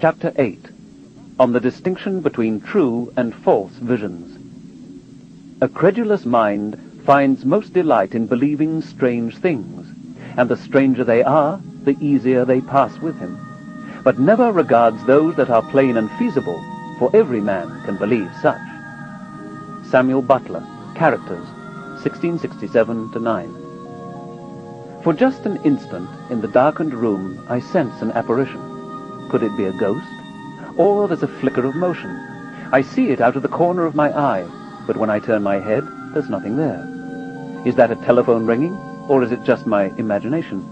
Chapter 8, on the distinction between true and false visions. A credulous mind finds most delight in believing strange things, and the stranger they are, the easier they pass with him, but never regards those that are plain and feasible, for every man can believe such. Samuel Butler, Characters, 1667-9. For just an instant, in the darkened room, I sense an apparition. Could it be a ghost? Or there's a flicker of motion. I see it out of the corner of my eye, but when I turn my head, there's nothing there. Is that a telephone ringing, or is it just my imagination?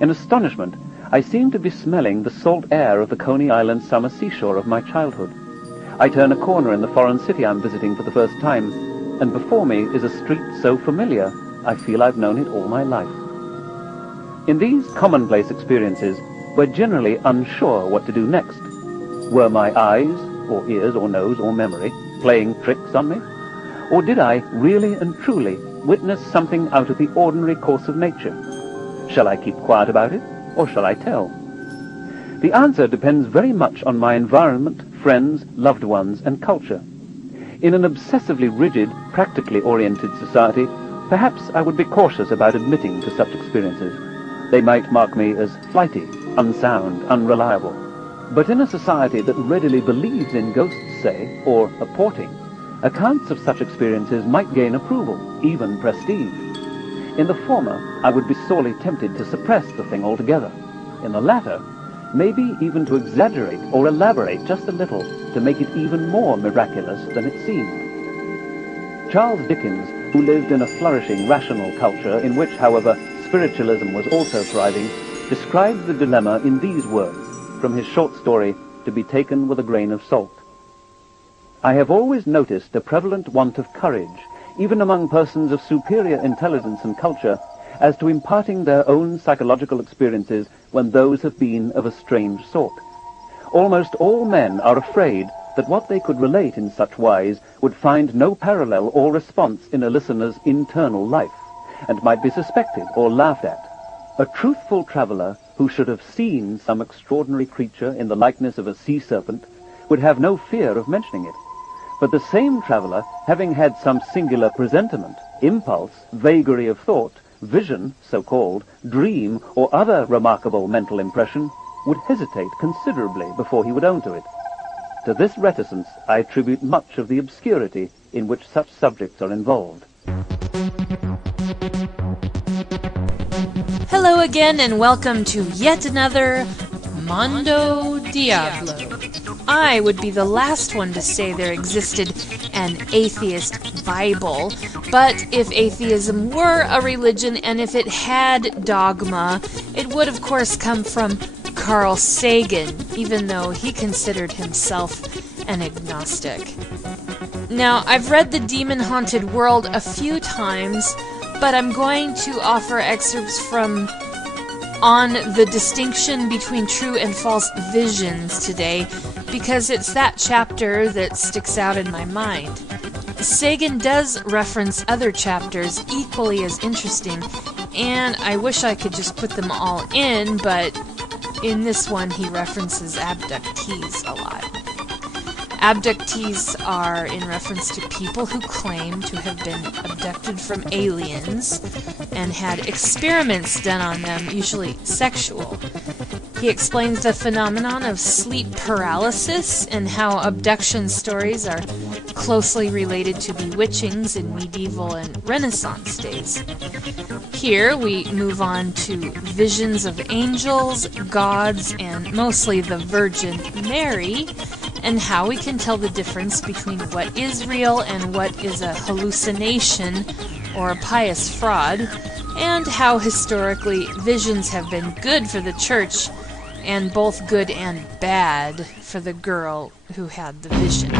In astonishment, I seem to be smelling the salt air of the Coney Island summer seashore of my childhood. I turn a corner in the foreign city I'm visiting for the first time, and before me is a street so familiar, I feel I've known it all my life. In these commonplace experiences, we're generally unsure what to do next. Were my eyes, or ears, or nose, or memory playing tricks on me? Or did I really and truly witness something out of the ordinary course of nature? Shall I keep quiet about it, or shall I tell? The answer depends very much on my environment, friends, loved ones, and culture. In an obsessively rigid, practically oriented society, perhaps I would be cautious about admitting to such experiences. They might mark me as flighty, unsound, unreliable. But in a society that readily believes in ghosts, say, or apporting, accounts of such experiences might gain approval, even prestige. In the former, I would be sorely tempted to suppress the thing altogether. In the latter, maybe even to exaggerate or elaborate just a little to make it even more miraculous than it seemed. Charles Dickens, who lived in a flourishing, rational culture in which, however, spiritualism was also thriving, described the dilemma in these words from his short story, To Be Taken with a Grain of Salt. I have always noticed a prevalent want of courage, even among persons of superior intelligence and culture, as to imparting their own psychological experiences when those have been of a strange sort. Almost all men are afraid that what they could relate in such wise would find no parallel or response in a listener's internal life, and might be suspected or laughed at. A truthful traveller who should have seen some extraordinary creature in the likeness of a sea serpent would have no fear of mentioning it. But the same traveller, having had some singular presentiment, impulse, vagary of thought, vision, so-called, dream, or other remarkable mental impression, would hesitate considerably before he would own to it. To this reticence I attribute much of the obscurity in which such subjects are involved. Hello again, and welcome to yet another Mondo Diablo. I would be the last one to say there existed an atheist Bible, but if atheism were a religion and if it had dogma, it would of course come from Carl Sagan, even though he considered himself an agnostic. Now, I've read The Demon-Haunted World a few times, but I'm going to offer excerpts from On the Distinction Between True and False Visions today, because it's that chapter that sticks out in my mind. Sagan does reference other chapters equally as interesting, and I wish I could just put them all in, but in this one he references abductees a lot. Abductees are in reference to people who claim to have been abducted from aliens and had experiments done on them, usually sexual. He explains the phenomenon of sleep paralysis and how abduction stories are closely related to bewitchings in medieval and Renaissance days. Here we move on to visions of angels, gods, and mostly the Virgin Mary, and how we can tell the difference between what is real and what is a hallucination or a pious fraud, and how historically visions have been good for the church and both good and bad for the girl who had the vision.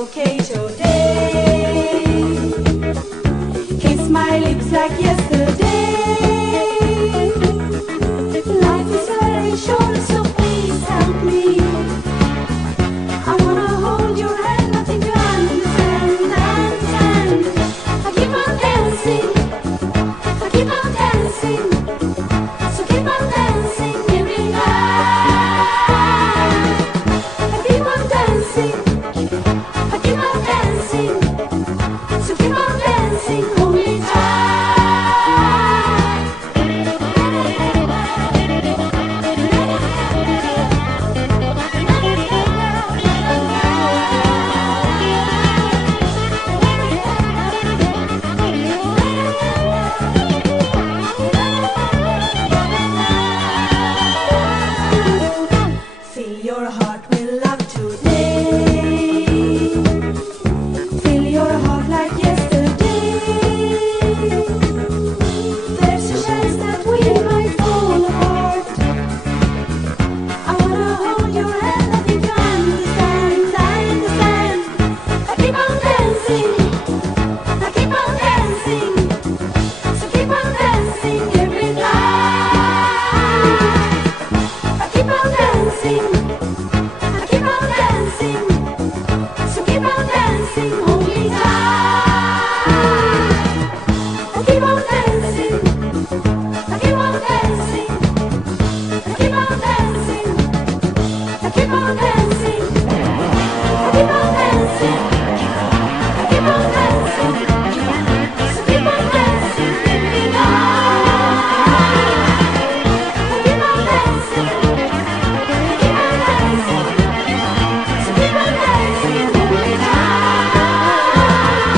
okay today. Kiss my lips like yesterday. Life is very short, so please help me. I wanna hold your hand, nothing to understand, understand. I keep on dancing, I keep on dancing. So keep on dancing every night. I keep on dancing, I keep on dancing. So keep on dancing, hold me tight. Fill your heart with love today. Fill your heart like yesterday. There's a chance that we might fall apart. I wanna hold your hand, nothing to understand, I understand. I keep on dancing, I keep on dancing. So keep on dancing every night. I keep on dancing, I keep on dancing. So keep on dancing, hold me tight. I keep on dancing, I keep on dancing. I keep on dancing, I keep on dancing. I keep on dancing, I keep on dancing. So keep on dancing every night. I keep on dancing, I keep on dancing. So keep on dancing every night. I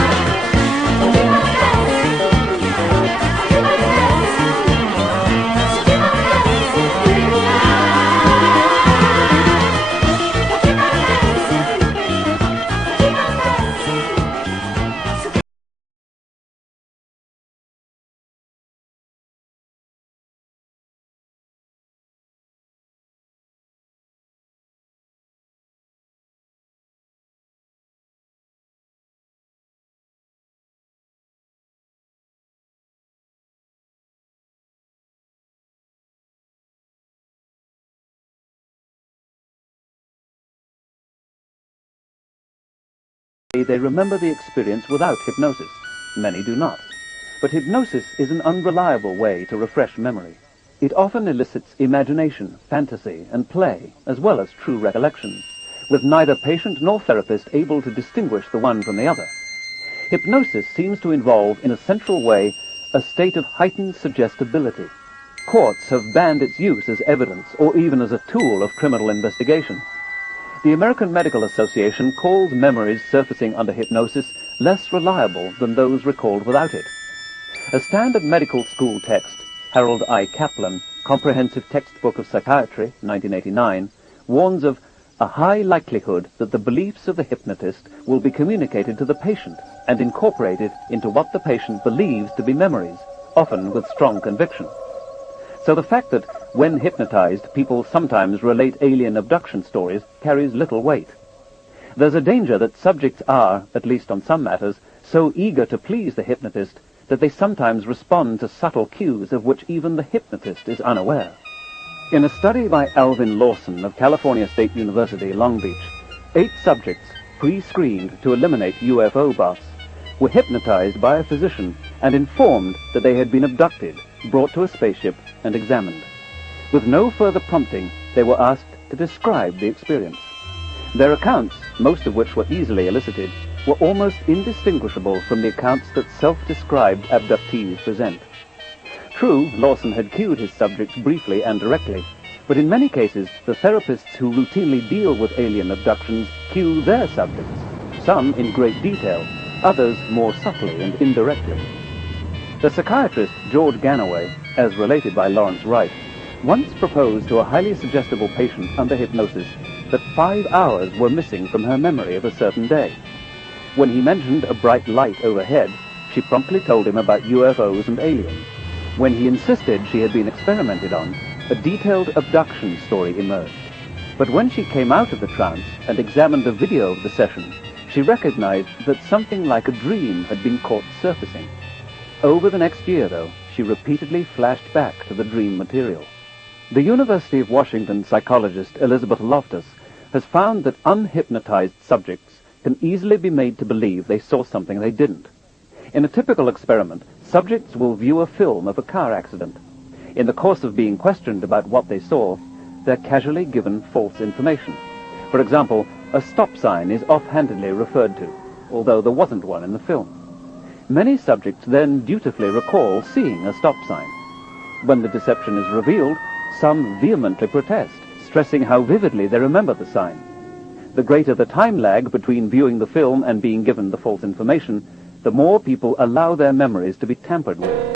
keep on dancing, I keep on dancing. So keep on dancing every night. I keep on dancing, I keep on dancing. So They remember the experience without hypnosis. Many do not. But hypnosis is an unreliable way to refresh memory. It often elicits imagination, fantasy, and play, as well as true recollections, with neither patient nor therapist able to distinguish the one from the other. Hypnosis seems to involve, in a central way, a state of heightened suggestibility. Courts have banned its use as evidence or even as a tool of criminal investigation. The American Medical Association calls memories surfacing under hypnosis less reliable than those recalled without it. A standard medical school text, Harold I. Kaplan, Comprehensive Textbook of Psychiatry, 1989, warns of a high likelihood that the beliefs of the hypnotist will be communicated to the patient and incorporated into what the patient believes to be memories, often with strong conviction. So the fact that, when hypnotized, people sometimes relate alien abduction stories carries little weight. There's a danger that subjects are, at least on some matters, so eager to please the hypnotist that they sometimes respond to subtle cues of which even the hypnotist is unaware. In a study by Alvin Lawson of California State University, Long Beach, 8 subjects, pre-screened to eliminate UFO buffs, were hypnotized by a physician and informed that they had been abducted, brought to a spaceship, and examined. With no further prompting, they were asked to describe the experience. Their accounts, most of which were easily elicited, were almost indistinguishable from the accounts that self-described abductees present. True, Lawson had cued his subjects briefly and directly, but in many cases the therapists who routinely deal with alien abductions cue their subjects, some in great detail, others more subtly and indirectly. The psychiatrist George Ganaway, as related by Lawrence Wright, once proposed to a highly suggestible patient under hypnosis that 5 hours were missing from her memory of a certain day. When he mentioned a bright light overhead, she promptly told him about UFOs and aliens. When he insisted she had been experimented on, a detailed abduction story emerged. But when she came out of the trance and examined a video of the session, She recognized that something like a dream had been caught surfacing. Over the next year, though, she repeatedly flashed back to the dream material. The University of Washington psychologist Elizabeth Loftus has found that unhypnotized subjects can easily be made to believe they saw something they didn't. In a typical experiment, subjects will view a film of a car accident. In the course of being questioned about what they saw, they're casually given false information. For example, a stop sign is offhandedly referred to, although there wasn't one in the film. Many subjects then dutifully recall seeing a stop sign. When the deception is revealed, some vehemently protest, stressing how vividly they remember the sign. The greater the time lag between viewing the film and being given the false information, the more people allow their memories to be tampered with.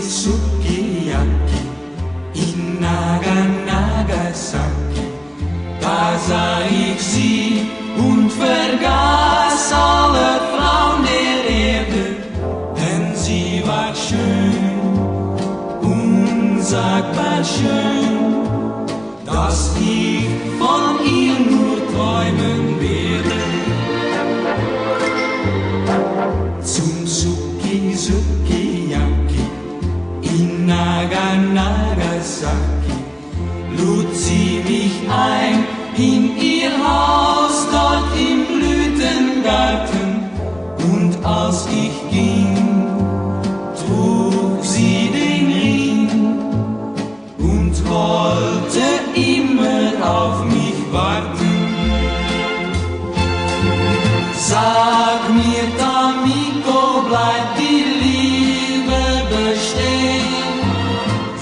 Sukiyaki in Nagasaki. Da sah ich sie und vergaß alle Frauen der Erde, denn sie war schön, unsagbar schön, dass ich von ihr nur träumen werde. Zum Sukiyaki in Nagasaki lud sie mich ein in ihr Haus dort im Blütengarten, und als ich ging, trug sie den Ring und wollte immer auf mich warten. Sag mir, Tamiko, bleibt die Liebe bestehen?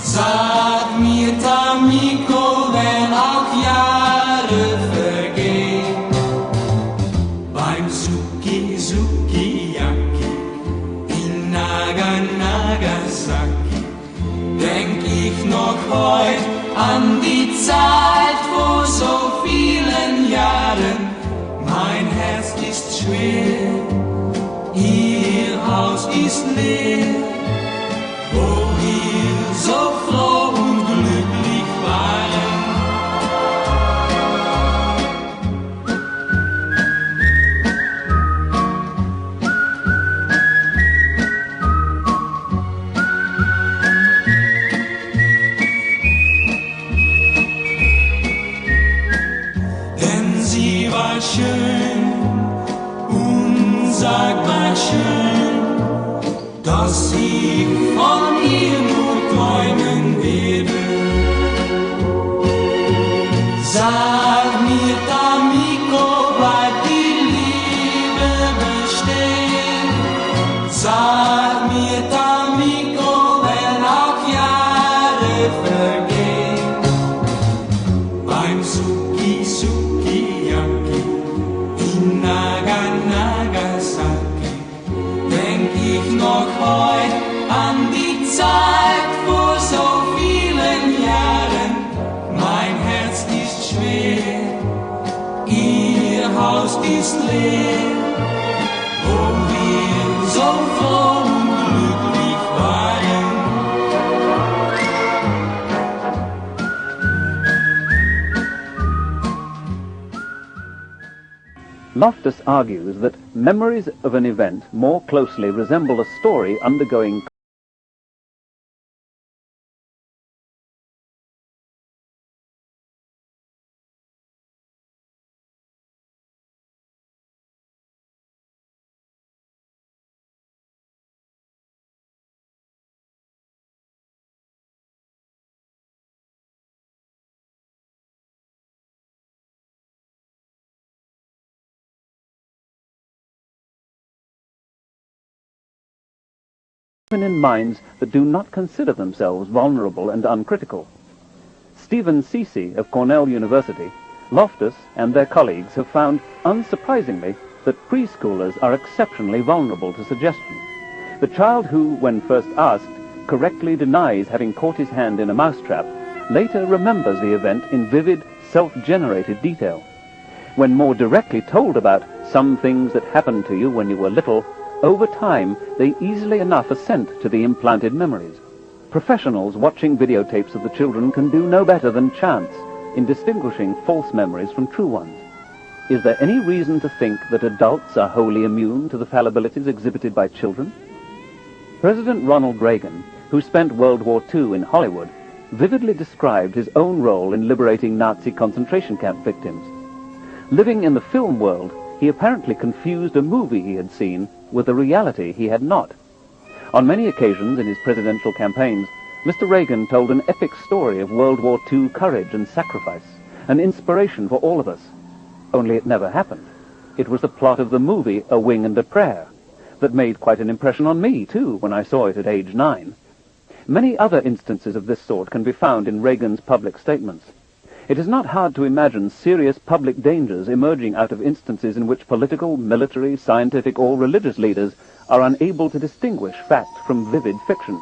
Sag mir, Tamiko, wenn auch Jahre vergehen. Beim Sukiyaki in Nagasaki denk ich noch heut an die Zeit vor so vielen Jahren. Mein Herz ist schwer, ihr Haus ist leer, wo wir so froh und glücklich waren. Denn sie war schön, unsagbar schön, dass ich von ihr nur träumen werde. Sag mir, Tamiko, bleibt die Liebe bestehen? Sag mir, Tamiko, wenn auch Jahre vergehen. Beim Sukiyaki in Nagasaki denk ich noch heut an die Zeit vor so vielen Jahren. Mein Herz ist schwer, ihr Haus ist leer, wo wir so froh und glücklich waren. Loftus argues that memories of an event more closely resemble a story undergoing even in minds that do not consider themselves vulnerable and uncritical. Stephen Ceci of Cornell University, Loftus and their colleagues have found, unsurprisingly, that preschoolers are exceptionally vulnerable to suggestion. The child who, when first asked, correctly denies having caught his hand in a mousetrap, later remembers the event in vivid, self-generated detail. When more directly told about some things that happened to you when you were little, over time, they easily enough assent to the implanted memories. Professionals watching videotapes of the children can do no better than chance in distinguishing false memories from true ones. Is there any reason to think that adults are wholly immune to the fallibilities exhibited by children? President Ronald Reagan, who spent World War II in Hollywood, vividly described his own role in liberating Nazi concentration camp victims. Living in the film world, he apparently confused a movie he had seen with a reality he had not. On many occasions in his presidential campaigns, Mr. Reagan told an epic story of World War II courage and sacrifice, an inspiration for all of us. Only it never happened. It was the plot of the movie A Wing and a Prayer that made quite an impression on me, too, when I saw it at age 9. Many other instances of this sort can be found in Reagan's public statements. It is not hard to imagine serious public dangers emerging out of instances in which political, military, scientific, or religious leaders are unable to distinguish fact from vivid fiction.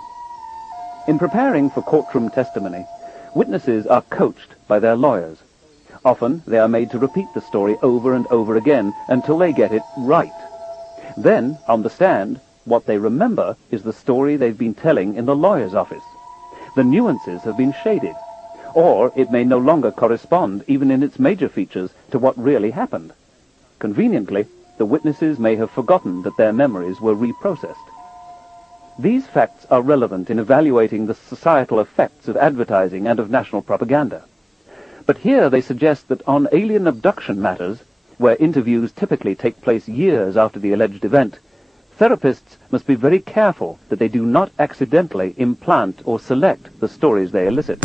In preparing for courtroom testimony, witnesses are coached by their lawyers. Often they are made to repeat the story over and over again until they get it right. Then, on the stand, what they remember is the story they've been telling in the lawyer's office. The nuances have been shaded, or it may no longer correspond, even in its major features, to what really happened. Conveniently, the witnesses may have forgotten that their memories were reprocessed. These facts are relevant in evaluating the societal effects of advertising and of national propaganda. But here they suggest that on alien abduction matters, where interviews typically take place years after the alleged event, therapists must be very careful that they do not accidentally implant or select the stories they elicit.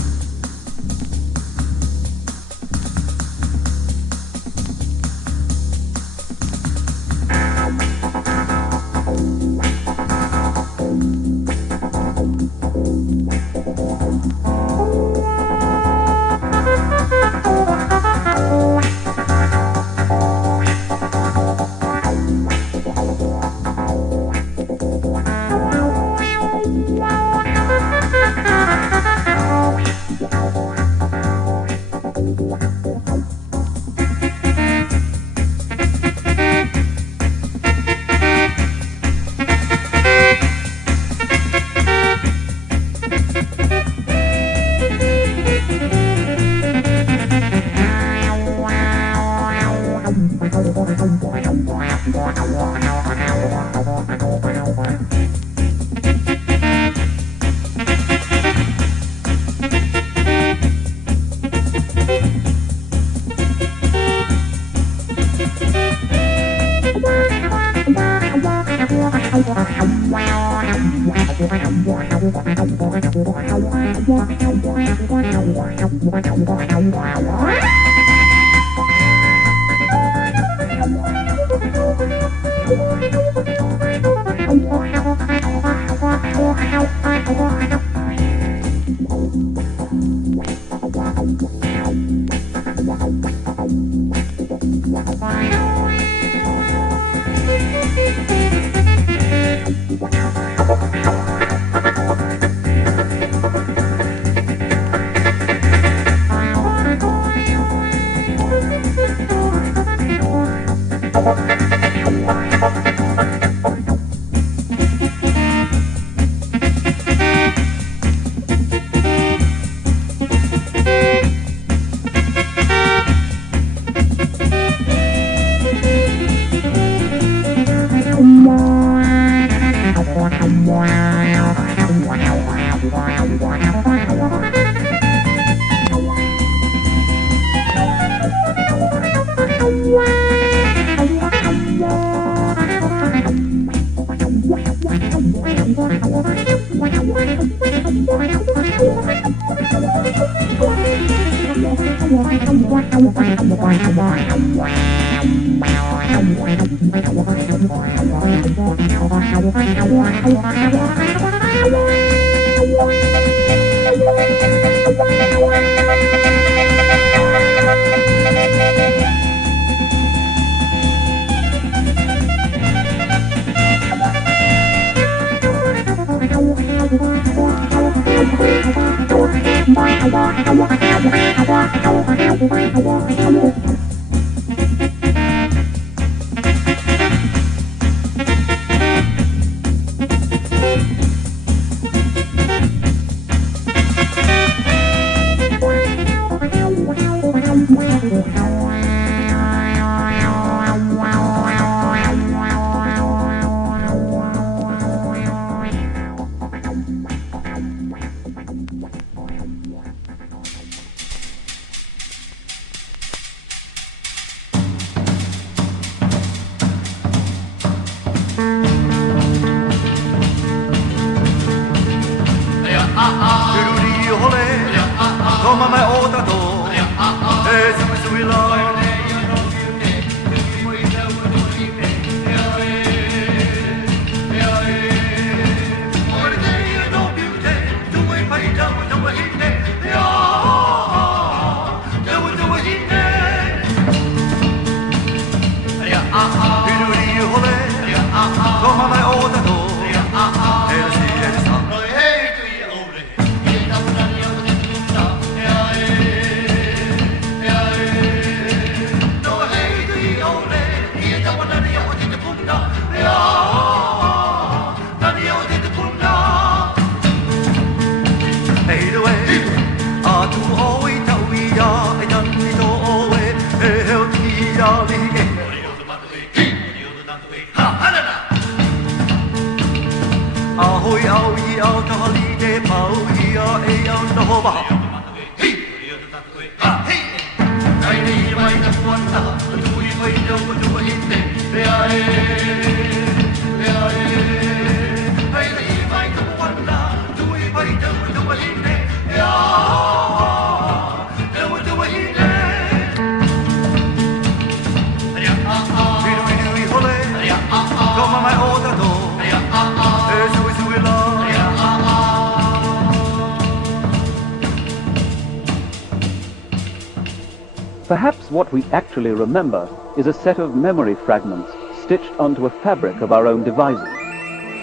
Perhaps what we actually remember is a set of memory fragments stitched onto a fabric of our own devising.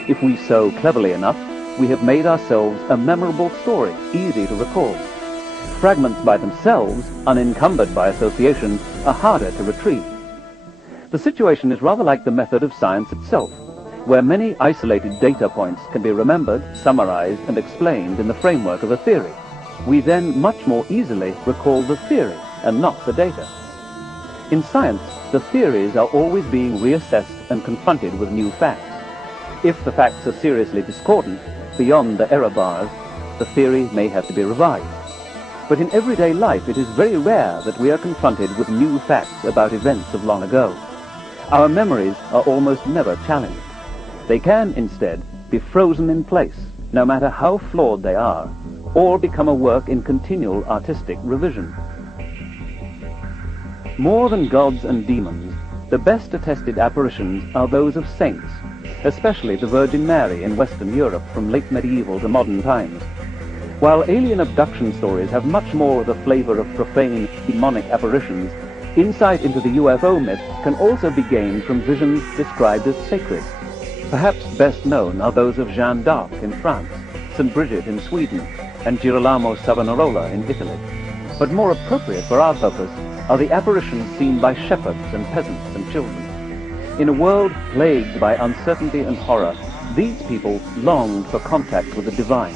If we sew cleverly enough, we have made ourselves a memorable story, easy to recall. Fragments by themselves, unencumbered by association, are harder to retrieve. The situation is rather like the method of science itself, where many isolated data points can be remembered, summarized, and explained in the framework of a theory. We then much more easily recall the theory and not the data. In science, the theories are always being reassessed and confronted with new facts. If the facts are seriously discordant, beyond the error bars, the theory may have to be revised. But in everyday life, it is very rare that we are confronted with new facts about events of long ago. Our memories are almost never challenged. They can, instead, be frozen in place, no matter how flawed they are, or become a work in continual artistic revision. More than gods and demons, the best attested apparitions are those of saints, especially the Virgin Mary in Western Europe from late medieval to modern times. While alien abduction stories have much more of the flavor of profane, demonic apparitions, insight into the UFO myth can also be gained from visions described as sacred. Perhaps best known are those of Jeanne d'Arc in France, St. Bridget in Sweden, and Girolamo Savonarola in Italy. But more appropriate for our purpose are the apparitions seen by shepherds and peasants and children. In a world plagued by uncertainty and horror, these people longed for contact with the divine.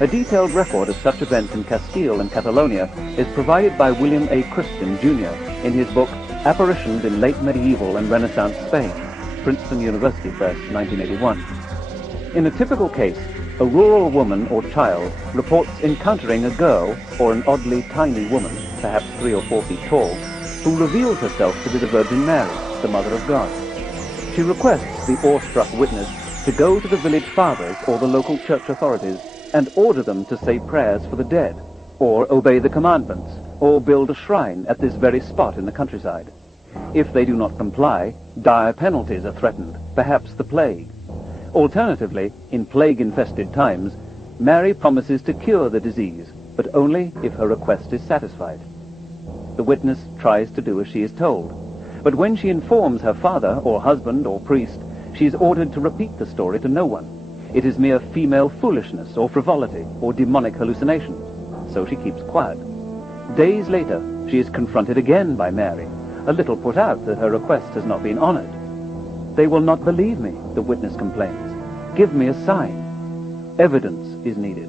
A detailed record of such events in Castile and Catalonia is provided by William A. Christian, Jr. in his book Apparitions in Late Medieval and Renaissance Spain, Princeton University Press, 1981. In a typical case, a rural woman or child reports encountering a girl or an oddly tiny woman, perhaps 3 or 4 feet tall, who reveals herself to be the Virgin Mary, the Mother of God. She requests the awestruck witness to go to the village fathers or the local church authorities and order them to say prayers for the dead, or obey the commandments, or build a shrine at this very spot in the countryside. If they do not comply, dire penalties are threatened, perhaps the plague. Alternatively, in plague-infested times, Mary promises to cure the disease, but only if her request is satisfied. The witness tries to do as she is told, but when she informs her father or husband or priest, she is ordered to repeat the story to no one. It is mere female foolishness or frivolity or demonic hallucination, so she keeps quiet. Days later, she is confronted again by Mary, a little put out that her request has not been honored. "They will not believe me," the witness complains. "Give me a sign." Evidence is needed.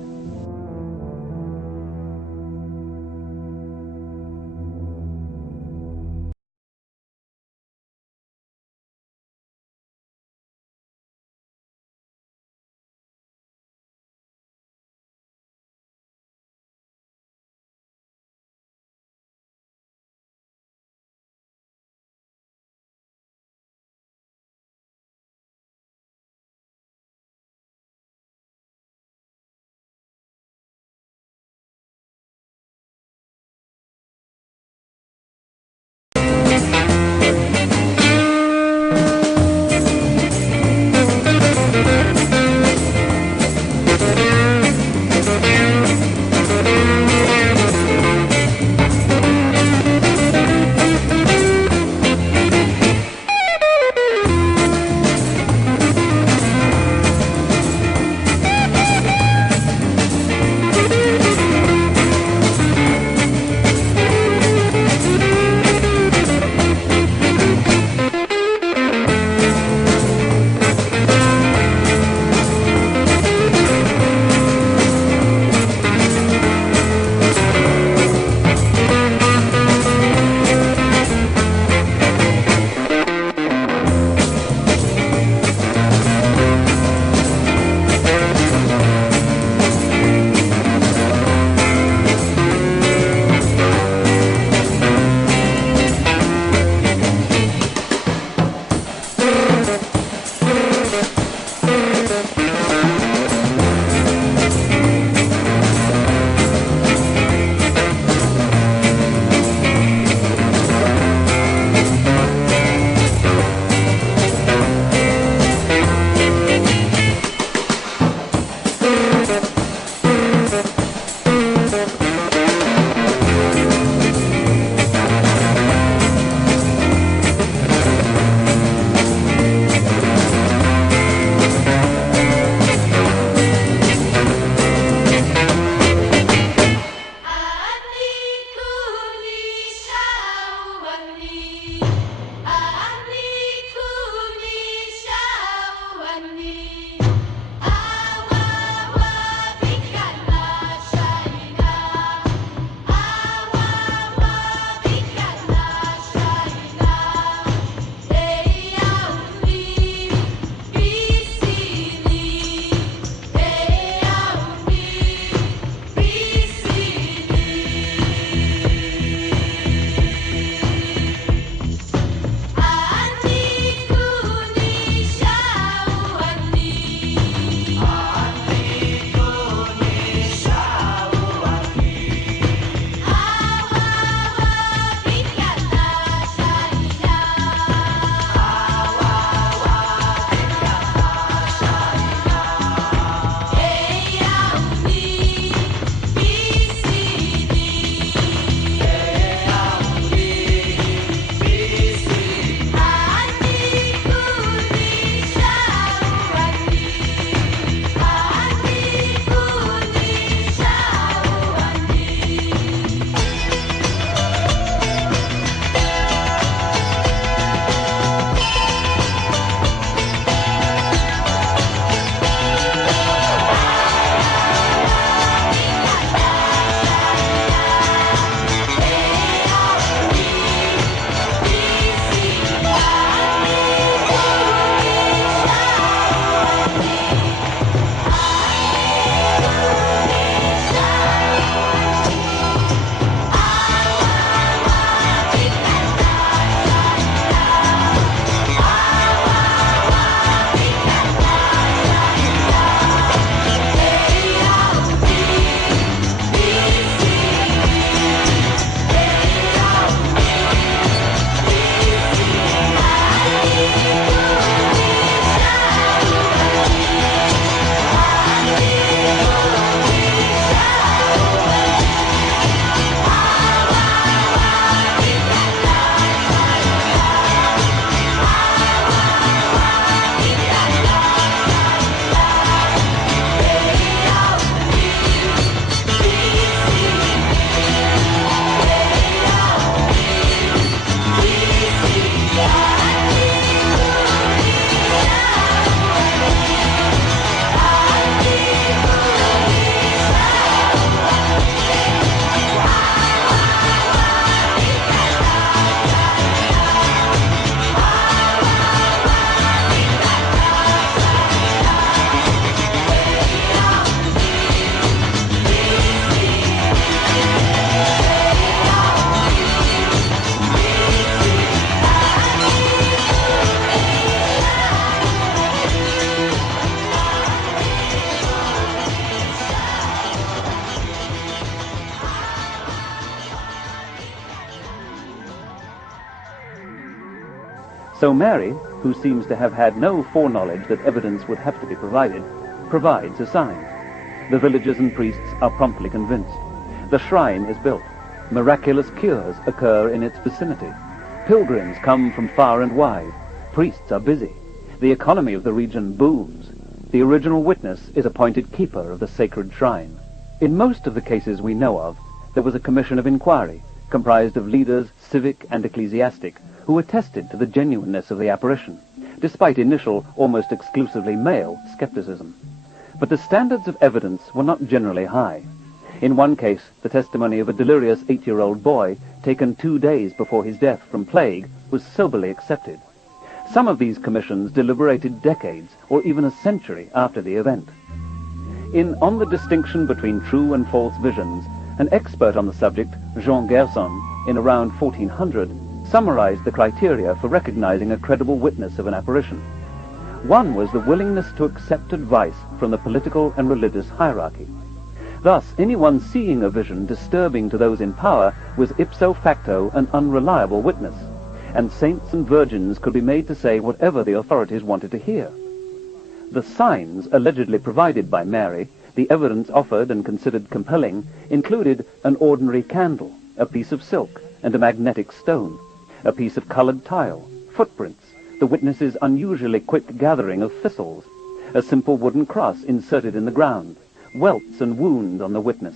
So Mary, who seems to have had no foreknowledge that evidence would have to be provided, provides a sign. The villagers and priests are promptly convinced. The shrine is built. Miraculous cures occur in its vicinity. Pilgrims come from far and wide. Priests are busy. The economy of the region booms. The original witness is appointed keeper of the sacred shrine. In most of the cases we know of, there was a commission of inquiry, comprised of leaders, civic and ecclesiastic, who attested to the genuineness of the apparition, despite initial, almost exclusively male, skepticism. But the standards of evidence were not generally high. In one case, the testimony of a delirious 8-year-old boy, taken 2 days before his death from plague, was soberly accepted. Some of these commissions deliberated decades, or even a century after the event. In On the Distinction Between True and False Visions, an expert on the subject, Jean Gerson, in around 1400, summarized the criteria for recognizing a credible witness of an apparition. One was the willingness to accept advice from the political and religious hierarchy. Thus, anyone seeing a vision disturbing to those in power was ipso facto an unreliable witness, and saints and virgins could be made to say whatever the authorities wanted to hear. The signs allegedly provided by Mary, the evidence offered and considered compelling, included an ordinary candle, a piece of silk, and a magnetic stone, a piece of colored tile, footprints, the witness's unusually quick gathering of thistles, a simple wooden cross inserted in the ground, welts and wounds on the witness,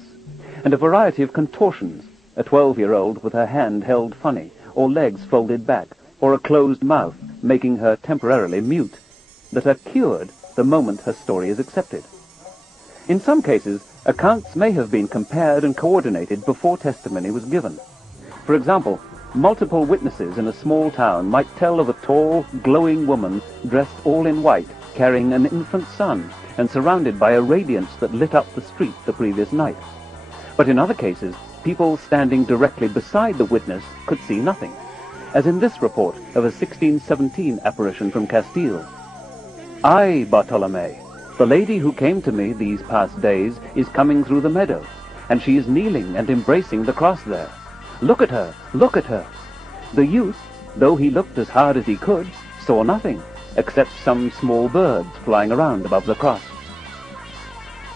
and a variety of contortions, a 12-year-old with her hand held funny, or legs folded back, or a closed mouth, making her temporarily mute, that are cured the moment her story is accepted. In some cases, accounts may have been compared and coordinated before testimony was given. For example, multiple witnesses in a small town might tell of a tall, glowing woman dressed all in white, carrying an infant son, and surrounded by a radiance that lit up the street the previous night. But in other cases, people standing directly beside the witness could see nothing, as in this report of a 1617 apparition from Castile. "I, Bartolome, the lady who came to me these past days is coming through the meadow, and she is kneeling and embracing the cross there. Look at her, look at her." The youth, though he looked as hard as he could, saw nothing, except some small birds flying around above the cross.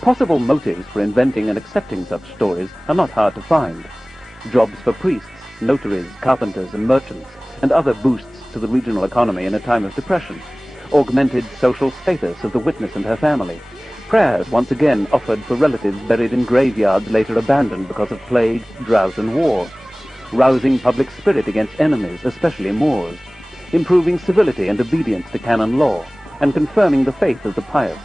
Possible motives for inventing and accepting such stories are not hard to find. Jobs for priests, notaries, carpenters, and merchants, and other boosts to the regional economy in a time of depression. Augmented social status of the witness and her family. Prayers once again offered for relatives buried in graveyards later abandoned because of plague, drought, and war. Rousing public spirit against enemies, especially Moors. Improving civility and obedience to canon law, and confirming the faith of the pious.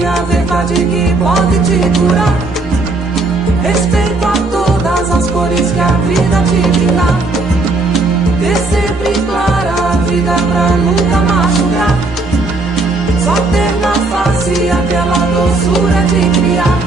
vem a verdade que pode te curar. Respeito a todas as cores que a vida te dá. Ter sempre clara a vida pra nunca machucar. Só ter na face aquela doçura de criar.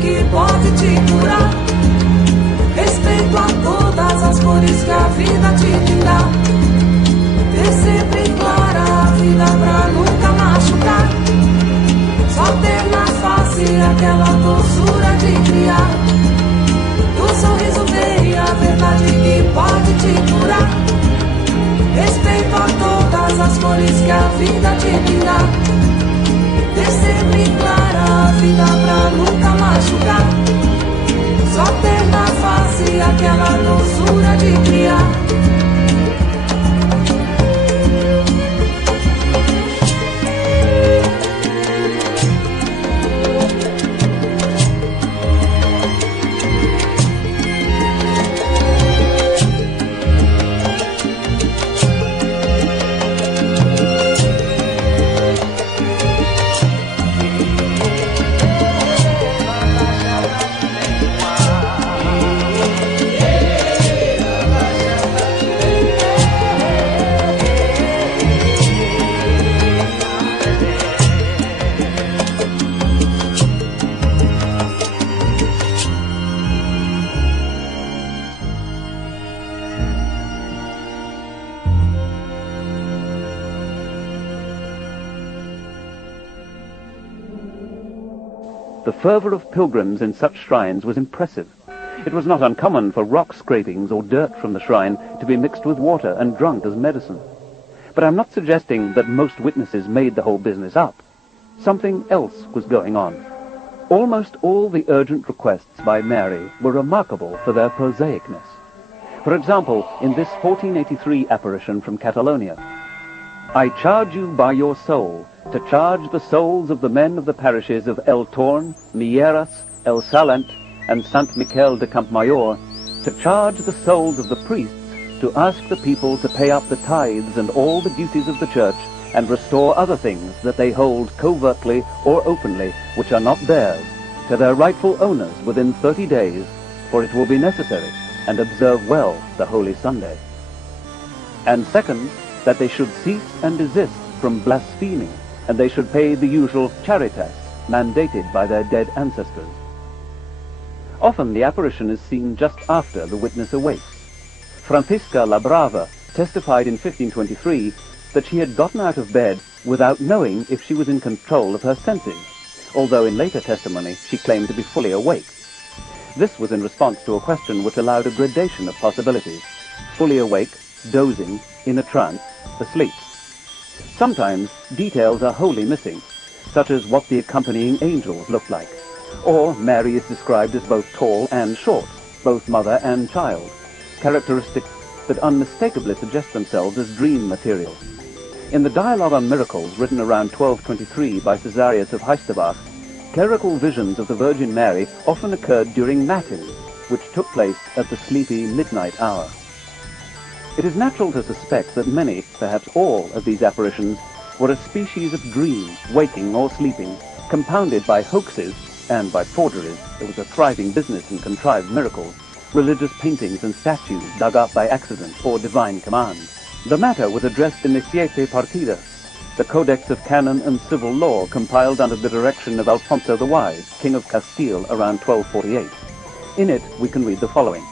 Que pode te curar. Respeito a todas as cores que a vida te dá. Ter sempre clara a vida pra nunca machucar. Só ter na face aquela doçura de criar. Do sorriso vem a verdade que pode te curar. Respeito a todas as cores que a vida te dá. Ter sempre clara a vida pra nunca machucar. Só ter na face aquela doçura de criar. The fervour of pilgrims in such shrines was impressive. It was not uncommon for rock scrapings or dirt from the shrine to be mixed with water and drunk as medicine. But I'm not suggesting that most witnesses made the whole business up. Something else was going on. Almost all the urgent requests by Mary were remarkable for their prosaicness. For example, in this 1483 apparition from Catalonia, I charge you by your soul to charge the souls of the men of the parishes of El Torn, Mieras, El Salant, and Sant Miquel de Campmayor, to charge the souls of the priests to ask the people to pay up the tithes and all the duties of the church, and restore other things that they hold covertly or openly, which are not theirs, to their rightful owners within 30 days, for it will be necessary, and observe well the Holy Sunday. And second, that they should cease and desist from blaspheming, and they should pay the usual charitas mandated by their dead ancestors. Often the apparition is seen just after the witness awakes. Francisca la Brava testified in 1523 that she had gotten out of bed without knowing if she was in control of her senses, although in later testimony she claimed to be fully awake. This was in response to a question which allowed a gradation of possibilities: fully awake, dozing, in a trance, asleep. Sometimes details are wholly missing, such as what the accompanying angels looked like, or Mary is described as both tall and short, both mother and child, characteristics that unmistakably suggest themselves as dream material. In the Dialogue on Miracles, written around 1223 by Caesarius of Heisterbach, clerical visions of the Virgin Mary often occurred during matins, which took place at the sleepy midnight hour. It is natural to suspect that many, perhaps all, of these apparitions were a species of dream, waking or sleeping, compounded by hoaxes and by forgeries. It was a thriving business in contrived miracles, religious paintings and statues dug up by accident or divine command. The matter was addressed in the Siete Partidas, the Codex of Canon and Civil Law compiled under the direction of Alfonso the Wise, King of Castile, around 1248. In it we can read the following.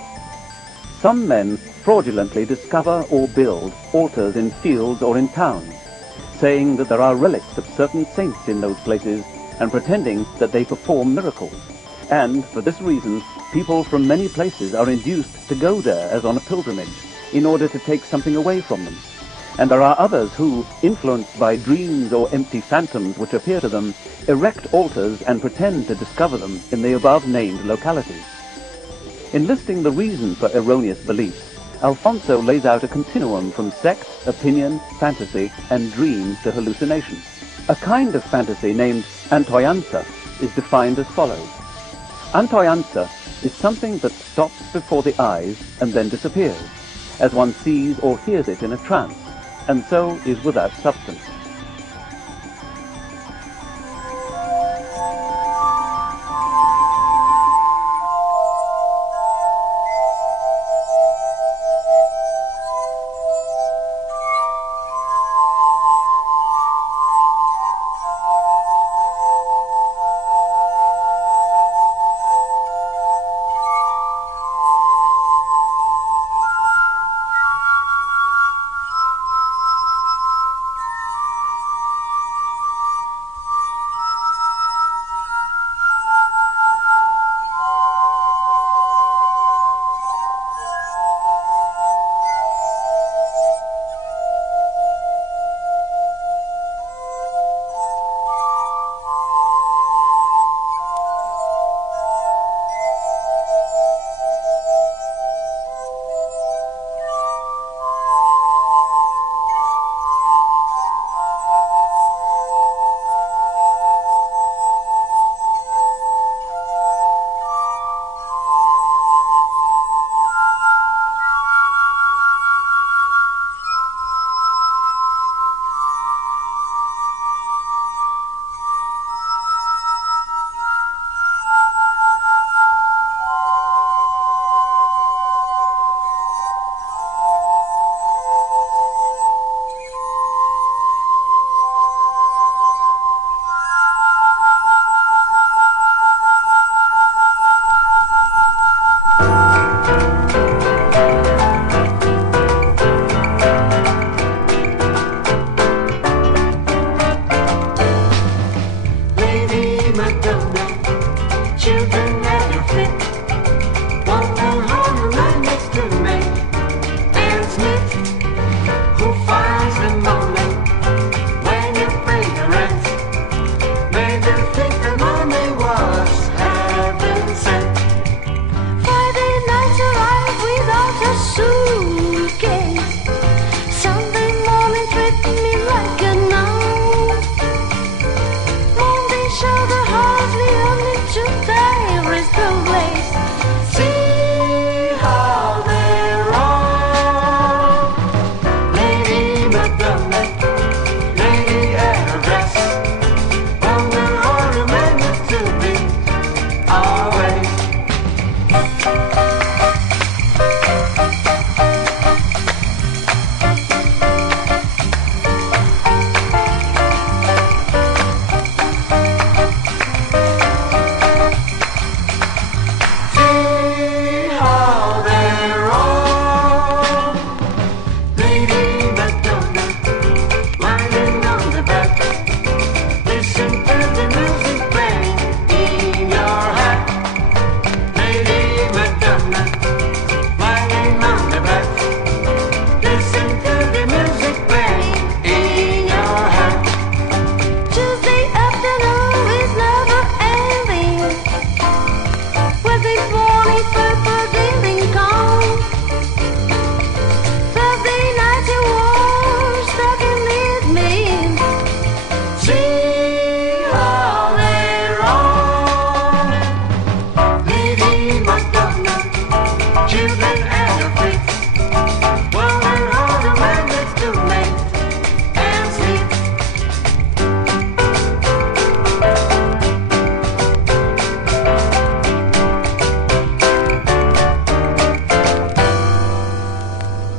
Some men fraudulently discover or build altars in fields or in towns. saying that there are relics of certain saints in those places and pretending that they perform miracles. And, for this reason, people from many places are induced to go there as on a pilgrimage in order to take something away from them. And there are others who, influenced by dreams or empty phantoms which appear to them, erect altars and pretend to discover them in the above-named localities. In listing the reason for erroneous beliefs, Alfonso lays out a continuum from sect, opinion, fantasy, and dream to hallucination. A kind of fantasy named antoyanza is defined as follows. Antoyanza is something that stops before the eyes and then disappears, as one sees or hears it in a trance, and so is without substance.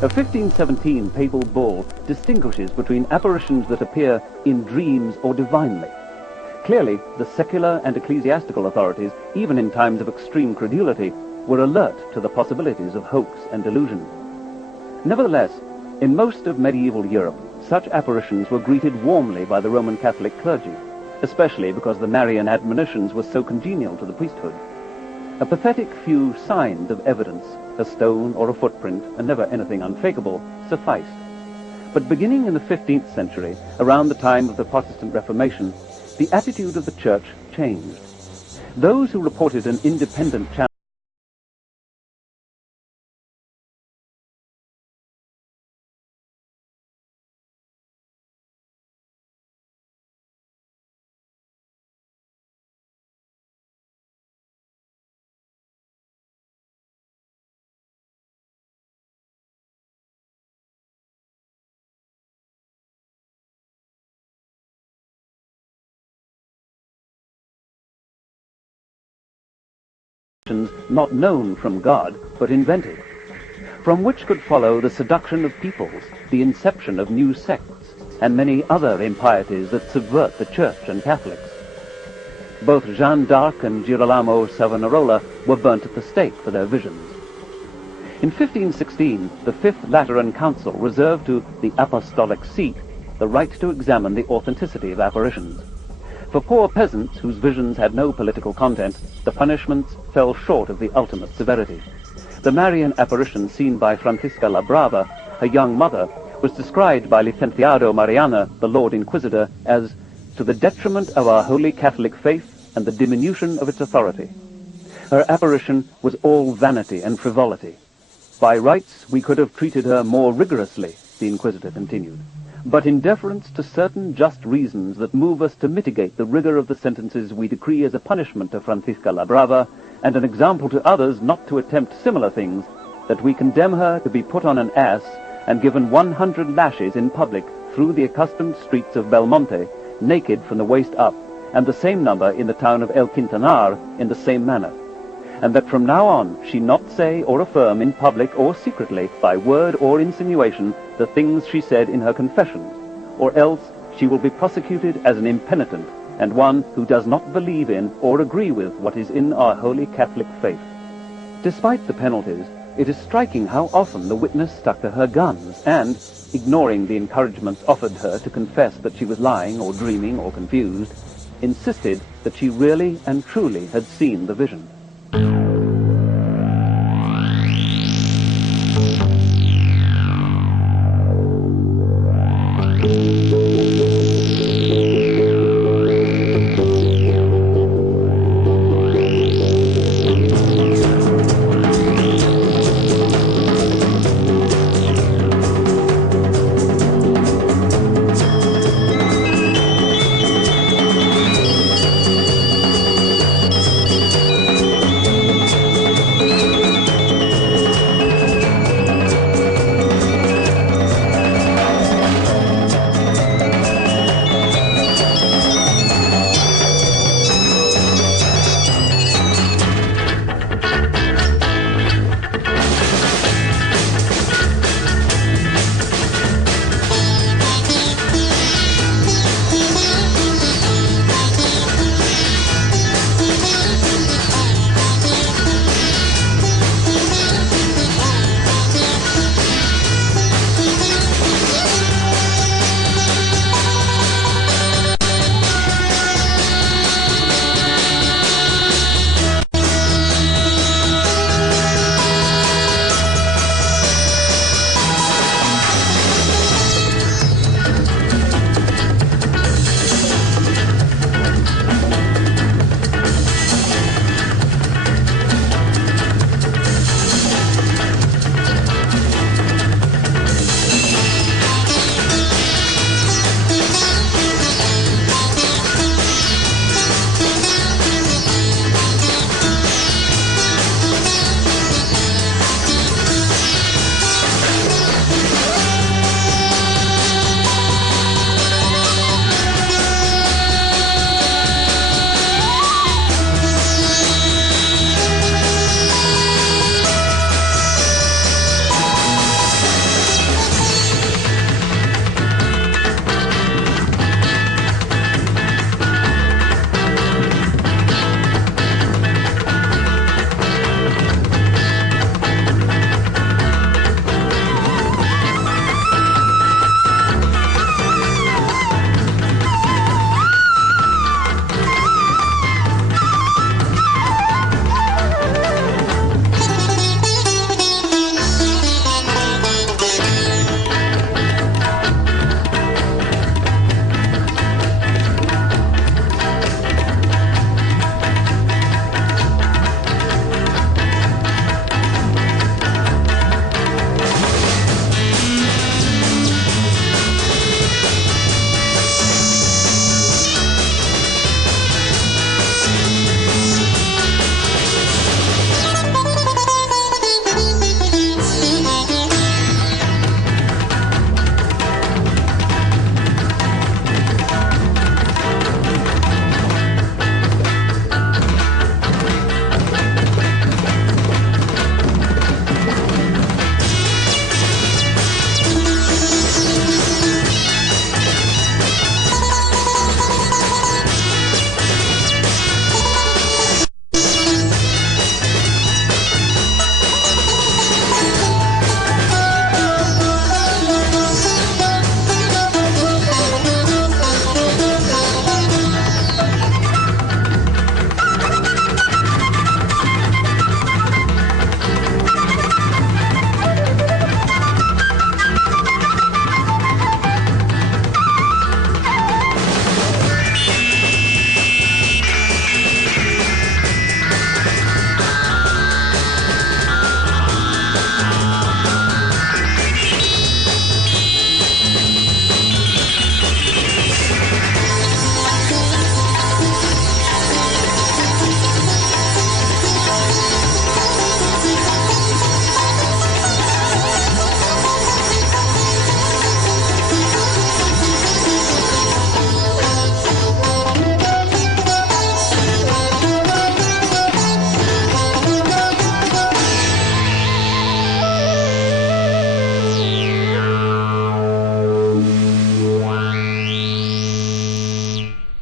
A 1517 papal bull distinguishes between apparitions that appear in dreams or divinely. Clearly, the secular and ecclesiastical authorities, even in times of extreme credulity, were alert to the possibilities of hoax and delusion. Nevertheless, in most of medieval Europe, such apparitions were greeted warmly by the Roman Catholic clergy, especially because the Marian admonitions were so congenial to the priesthood. A pathetic few signs of evidence, a stone or a footprint, and never anything unfakeable, sufficed. But beginning in the 15th century, around the time of the Protestant Reformation, the attitude of the Church changed. Those who reported an independent channel not known from God, but invented, from which could follow the seduction of peoples, the inception of new sects, and many other impieties that subvert the Church and Catholics. Both Jeanne d'Arc and Girolamo Savonarola were burnt at the stake for their visions. In 1516, the Fifth Lateran Council reserved to the Apostolic Seat the right to examine the authenticity of apparitions. For poor peasants whose visions had no political content, the punishments fell short of the ultimate severity. The Marian apparition seen by Francisca la Brava, her young mother, was described by Licenciado Mariana, the Lord Inquisitor, as to the detriment of our holy Catholic faith and the diminution of its authority. Her apparition was all vanity and frivolity. By rights we could have treated her more rigorously, the Inquisitor continued, but in deference to certain just reasons that move us to mitigate the rigor of the sentences we decree as a punishment to Francisca la Brava, and an example to others not to attempt similar things, that we condemn her to be put on an ass and given 100 lashes in public through the accustomed streets of Belmonte, naked from the waist up, and the same number in the town of El Quintanar in the same manner, and that from now on she not say or affirm in public or secretly, by word or insinuation, the things she said in her confessions, or else she will be prosecuted as an impenitent and one who does not believe in or agree with what is in our holy Catholic faith. Despite the penalties, it is striking how often the witness stuck to her guns and, ignoring the encouragements offered her to confess that she was lying or dreaming or confused, insisted that she really and truly had seen the vision.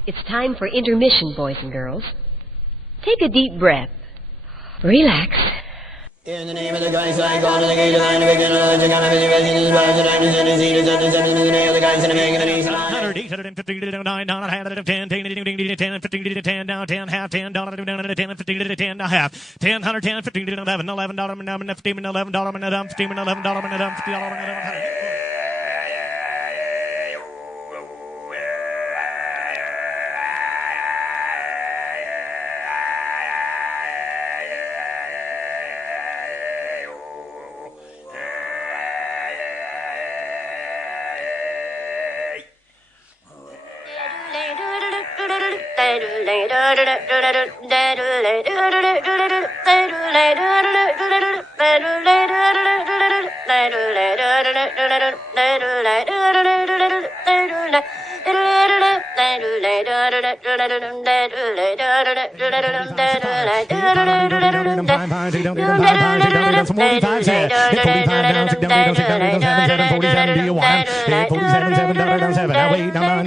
It's time for intermission, boys and girls. Take a deep breath. Relax. In the name of the guys I go to the gate of the beginning of the kind of the residence by the time the seed is at the name of the guys in the making of these 150 to 9 down a half of 10 10 10 15 to 10 down 10 half 10 down to 10 15 to 10 a half 10 110 15 to 11 $11 15 $11 15 $11 $50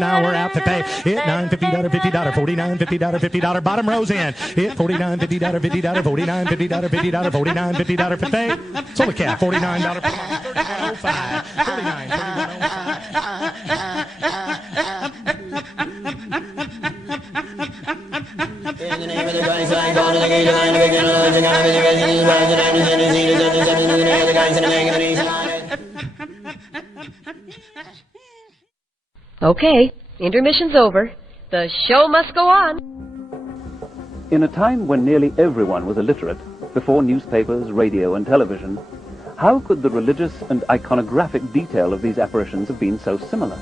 Now we're out to pay it $9.50 $50 $49 $50 $50 bottom rows in it $49 $50 $50 $49 $50 $50 $49 $50 $50 sold a cat $49 $39 in the name of the guys I go to the gate of the beginning of the kind of the residence by the time the seed is at the name of the guys in the making of these Okay, intermission's over. The show must go on. In a time when nearly everyone was illiterate, before newspapers, radio, and television, how could the religious and iconographic detail of these apparitions have been so similar?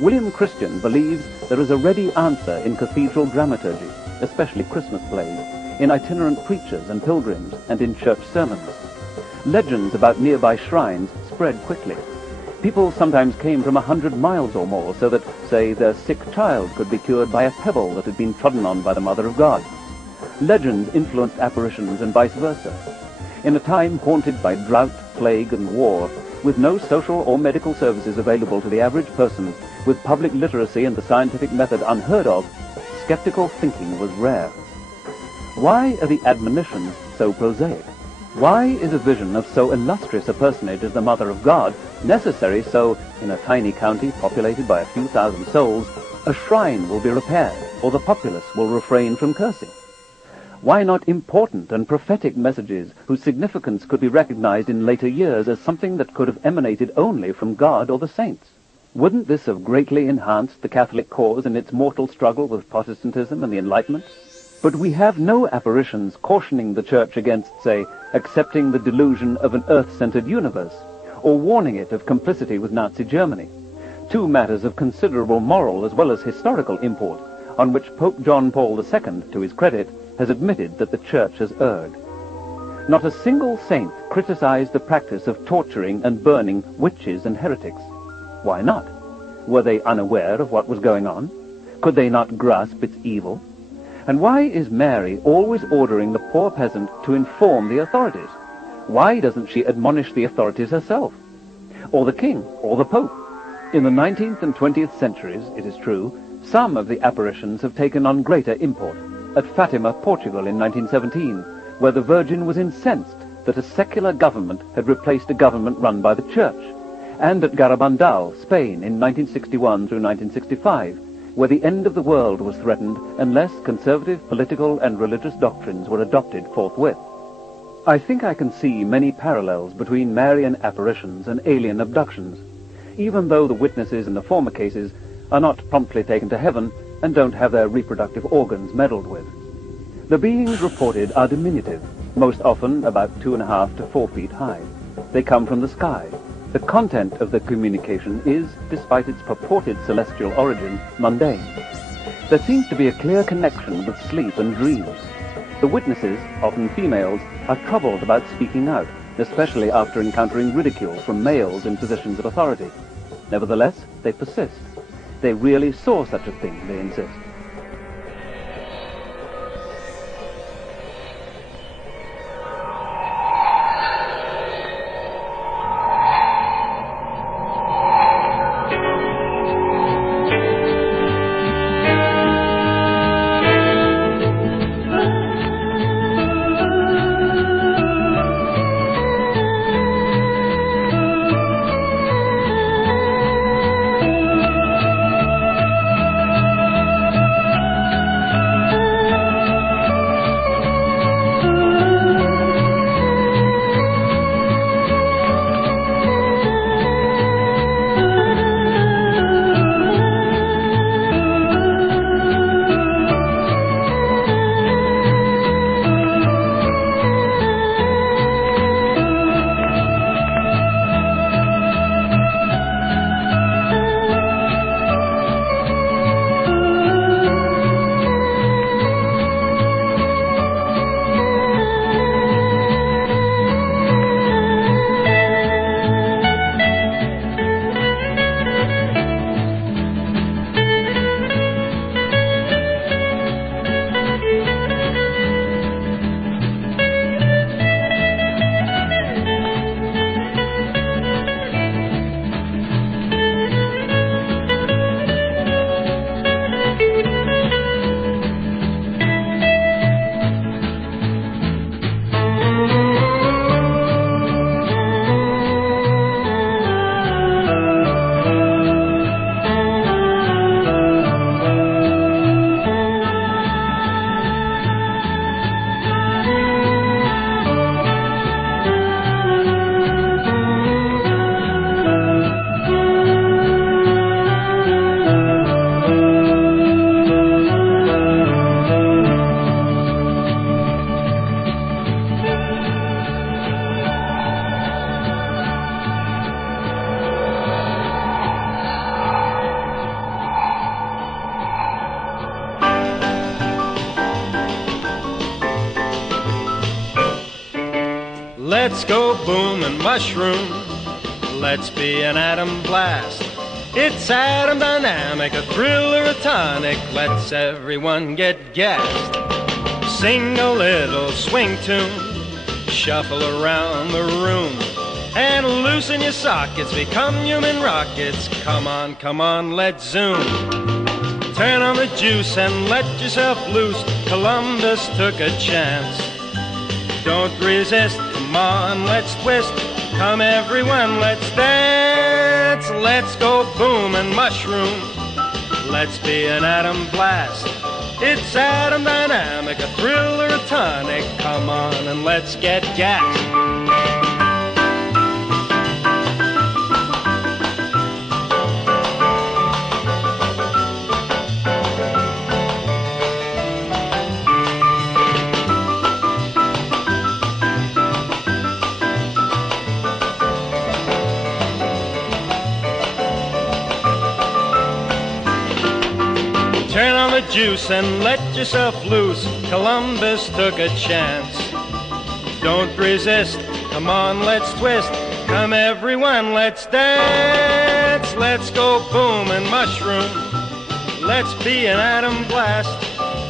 William Christian believes there is a ready answer in cathedral dramaturgy, especially Christmas plays, in itinerant preachers and pilgrims, and in church sermons. Legends about nearby shrines spread quickly. People sometimes came from 100 miles or more so that, say, their sick child could be cured by a pebble that had been trodden on by the Mother of God. Legends influenced apparitions and vice versa. In a time haunted by drought, plague, and war, with no social or medical services available to the average person, with public literacy and the scientific method unheard of, skeptical thinking was rare. Why are the admonitions so prosaic? Why is a vision of so illustrious a personage as the Mother of God necessary so, in a tiny county populated by a few thousand souls, a shrine will be repaired or the populace will refrain from cursing? Why not important and prophetic messages whose significance could be recognized in later years as something that could have emanated only from God or the saints? Wouldn't this have greatly enhanced the Catholic cause in its mortal struggle with Protestantism and the Enlightenment? But we have no apparitions cautioning the Church against, say, accepting the delusion of an earth-centered universe, or warning it of complicity with Nazi Germany, two matters of considerable moral as well as historical import, on which Pope John Paul II, to his credit, has admitted that the Church has erred. Not a single saint criticized the practice of torturing and burning witches and heretics. Why not? Were they unaware of what was going on? Could they not grasp its evil? And why is Mary always ordering the poor peasant to inform the authorities? Why doesn't she admonish the authorities herself? Or the king, or the pope? In the 19th and 20th centuries, it is true, some of the apparitions have taken on greater import. At Fatima, Portugal in 1917, where the Virgin was incensed that a secular government had replaced a government run by the Church, and at Garabandal, Spain in 1961 through 1965, where the end of the world was threatened unless conservative political and religious doctrines were adopted forthwith. I think I can see many parallels between Marian apparitions and alien abductions, even though the witnesses in the former cases are not promptly taken to heaven and don't have their reproductive organs meddled with. The beings reported are diminutive, most often about 2.5 to 4 feet high. They come from the sky. The content of the communication is, despite its purported celestial origin, mundane. There seems to be a clear connection with sleep and dreams. The witnesses, often females, are troubled about speaking out, especially after encountering ridicule from males in positions of authority. Nevertheless, they persist. They really saw such a thing, they insist. Let's go boom and mushroom. Let's be an atom blast. It's atom dynamic, a thrill or a tonic. Let's everyone get gassed. Sing a little swing tune, shuffle around the room, and loosen your sockets, become human rockets. Come on, let's zoom. Turn on the juice and let yourself loose. Columbus took a chance. Don't resist, come on, let's twist. Come everyone, let's dance. Let's go boom and mushroom. Let's be an atom blast. It's atom dynamic, a thrill or a tonic. Come on and let's get gassed. Turn on the juice and let yourself loose. Columbus took a chance. Don't resist, come on, let's twist. Come everyone, let's dance. Let's go boom and mushroom. Let's be an atom blast.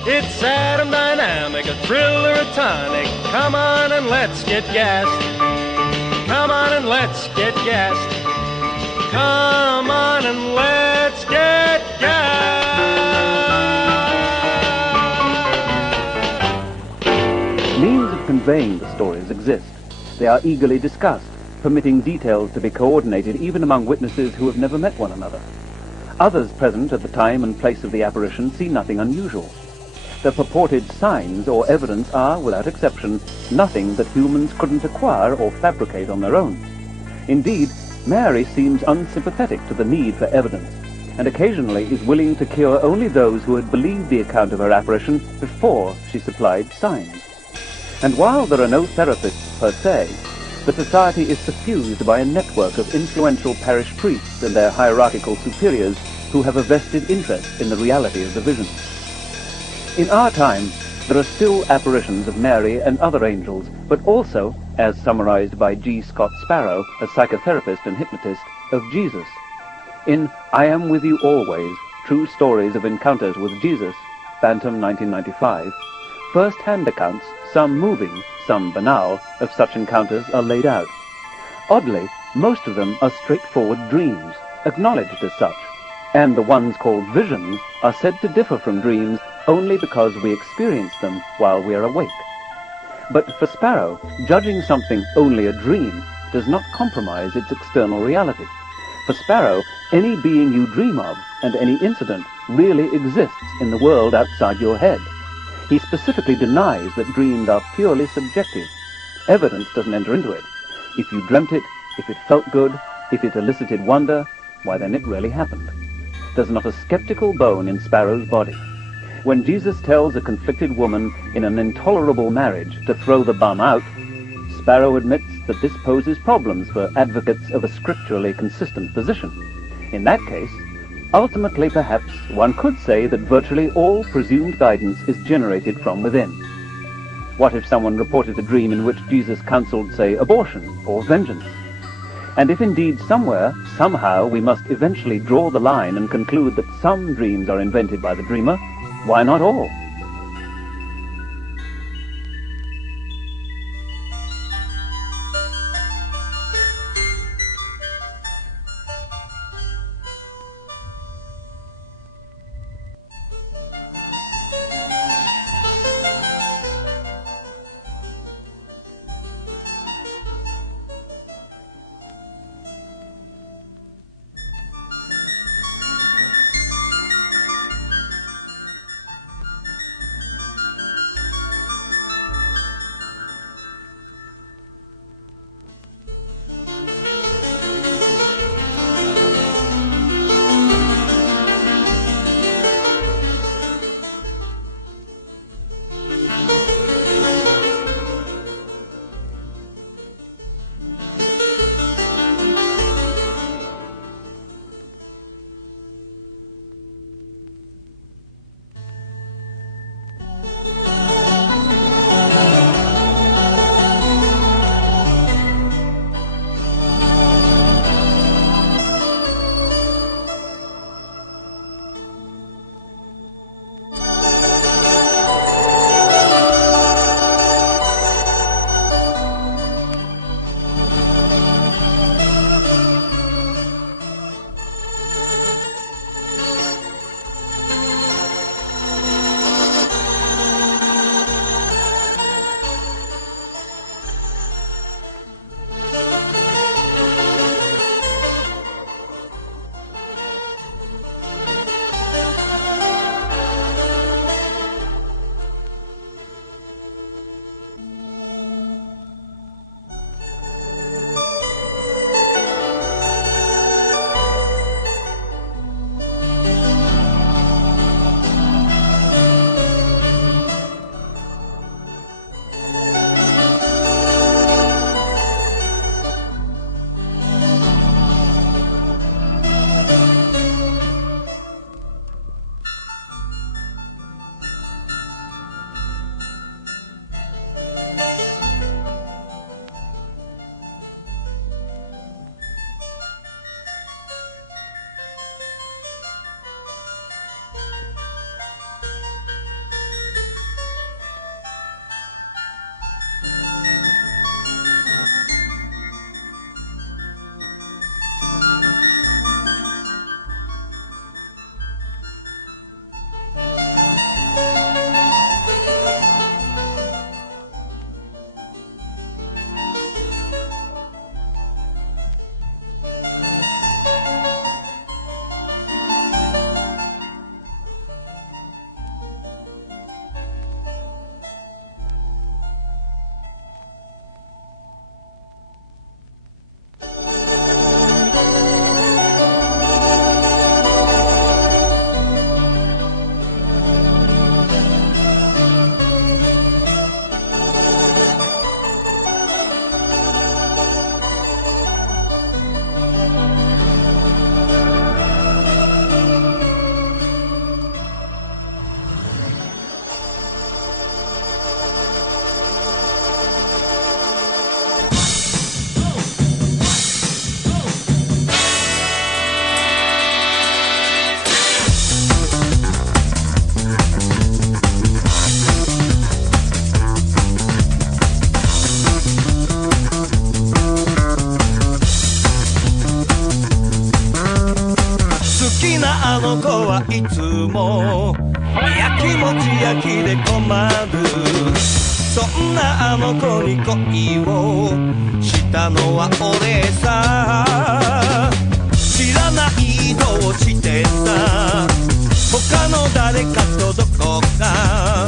It's atom dynamic, a thrill or a tonic. Come on and let's get gassed. Come on and let's get gassed. Come on and let's get gassed. Means of conveying the stories exist. They are eagerly discussed, permitting details to be coordinated even among witnesses who have never met one another. Others present at the time and place of the apparition see nothing unusual. The purported signs or evidence are, without exception, nothing that humans couldn't acquire or fabricate on their own. Indeed, Mary seems unsympathetic to the need for evidence, and occasionally is willing to cure only those who had believed the account of her apparition before she supplied signs. And while there are no therapists per se, the society is suffused by a network of influential parish priests and their hierarchical superiors who have a vested interest in the reality of the visions. In our time, there are still apparitions of Mary and other angels, but also, as summarized by G. Scott Sparrow, a psychotherapist and hypnotist, of Jesus. In I Am With You Always, True Stories of Encounters with Jesus, Bantam 1995, first-hand accounts, some moving, some banal, of such encounters are laid out. Oddly, most of them are straightforward dreams, acknowledged as such, and the ones called visions are said to differ from dreams only because we experience them while we are awake. But for Sparrow, judging something only a dream does not compromise its external reality. For Sparrow, any being you dream of and any incident really exists in the world outside your head. He specifically denies that dreams are purely subjective. Evidence doesn't enter into it. If you dreamt it, if it felt good, if it elicited wonder, why then it really happened. There's not a skeptical bone in Sparrow's body. When Jesus tells a conflicted woman in an intolerable marriage to throw the bum out, Sparrow admits that this poses problems for advocates of a scripturally consistent position. In that case, ultimately perhaps one could say that virtually all presumed guidance is generated from within. What if someone reported a dream in which Jesus counseled, say, abortion or vengeance? And if indeed somewhere, somehow, we must eventually draw the line and conclude that some dreams are invented by the dreamer, why not all? いつもやきもち焼きで困る。そんなあの子に恋をしたのは俺さ。知らないどうしてさ、他の誰かとどこか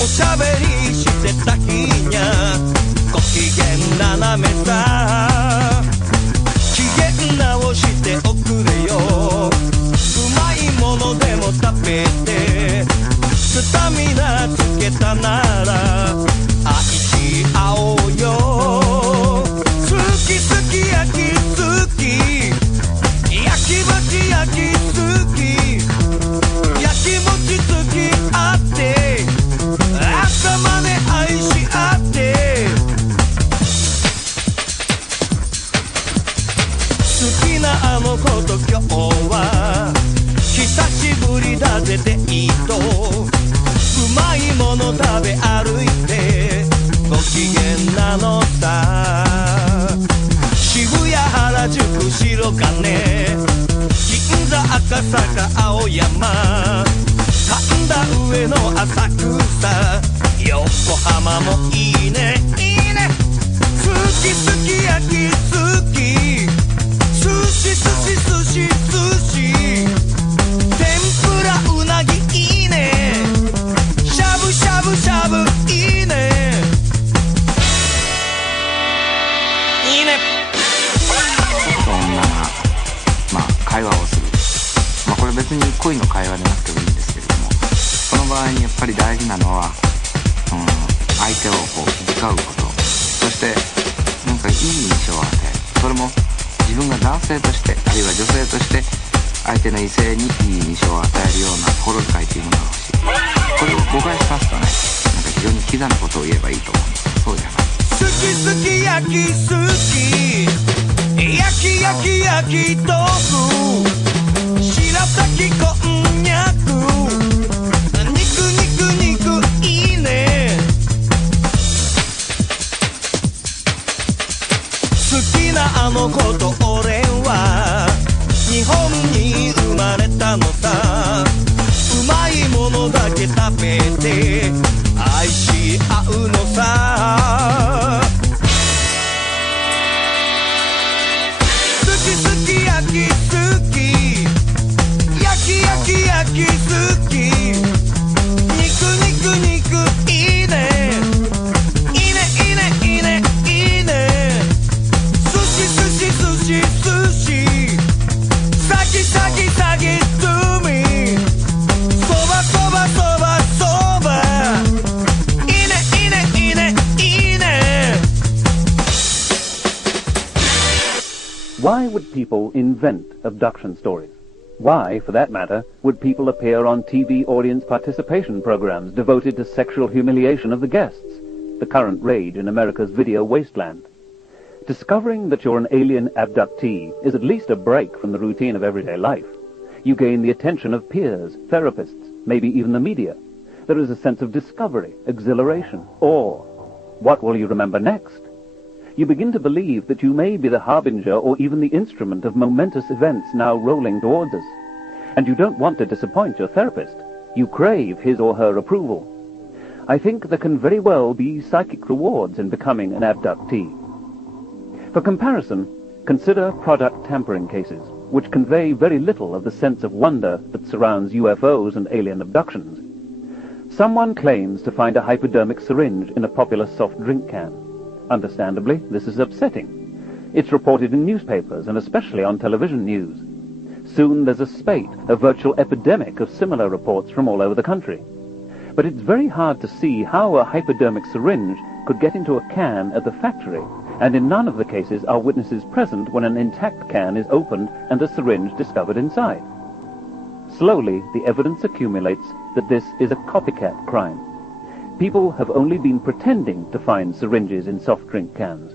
おしゃべりしてた日にゃご機嫌斜めさ。機嫌直しておくれよ。うまいものでも食べてスタミナつけたなら愛し合おうよ。好き好き焼き好き焼きもち焼き好き焼きもち好きあって朝まで愛し合って好きなあの子と今日は久しぶりだぜデート。うまいもの食べ歩いてご機嫌なのさ。渋谷原宿白金銀座赤坂青山神田上野浅草横浜もいいねいいね。好き好き焼き好き寿司寿司寿司寿司天ぷらうなぎいいね。しゃぶしゃぶしゃぶいいねいいね。女が会話をする、これ別に恋の会話でなくてもいいんですけれども、その場合にやっぱり大事なのは、相手を気遣うこと、そしてなんかいい印象を与える。それも自分が男性としてあるいは女性として相手の異性にいい印象を与えるような心遣いというものが欲しい。これを誤解さすとね、なんか非常にキザなことを言えばいいと思うんです。そうじゃない。好き好き焼き好き焼き焼き焼き豆腐白滝こんにゃく肉肉肉いいね。好きなあの子と俺は日本に生まれたのさ。うまいものだけ食べて愛し合うのさ。好き好き焼き好き焼き焼き焼き好き肉肉肉いいねいいねいいねいいねいいね。寿司寿司寿司寿司サギサギサギスミそばそばそばそばいいねいいねいいねいいね。 Why would people invent abduction stories? Why, for that matter, would people appear on TV audience participation programs devoted to sexual humiliation of the guests, the current rage in America's video wasteland? Discovering that you're an alien abductee is at least a break from the routine of everyday life. You gain the attention of peers, therapists, maybe even the media. There is a sense of discovery, exhilaration, awe. What will you remember next? You begin to believe that you may be the harbinger or even the instrument of momentous events now rolling towards us. And you don't want to disappoint your therapist. You crave his or her approval. I think there can very well be psychic rewards in becoming an abductee. For comparison, consider product tampering cases, which convey very little of the sense of wonder that surrounds UFOs and alien abductions. Someone claims to find a hypodermic syringe in a popular soft drink can. Understandably, this is upsetting. It's reported in newspapers and especially on television news. Soon there's a spate, a virtual epidemic of similar reports from all over the country. But it's very hard to see how a hypodermic syringe could get into a can at the factory, and in none of the cases are witnesses present when an intact can is opened and a syringe discovered inside. Slowly, the evidence accumulates that this is a copycat crime. People have only been pretending to find syringes in soft drink cans.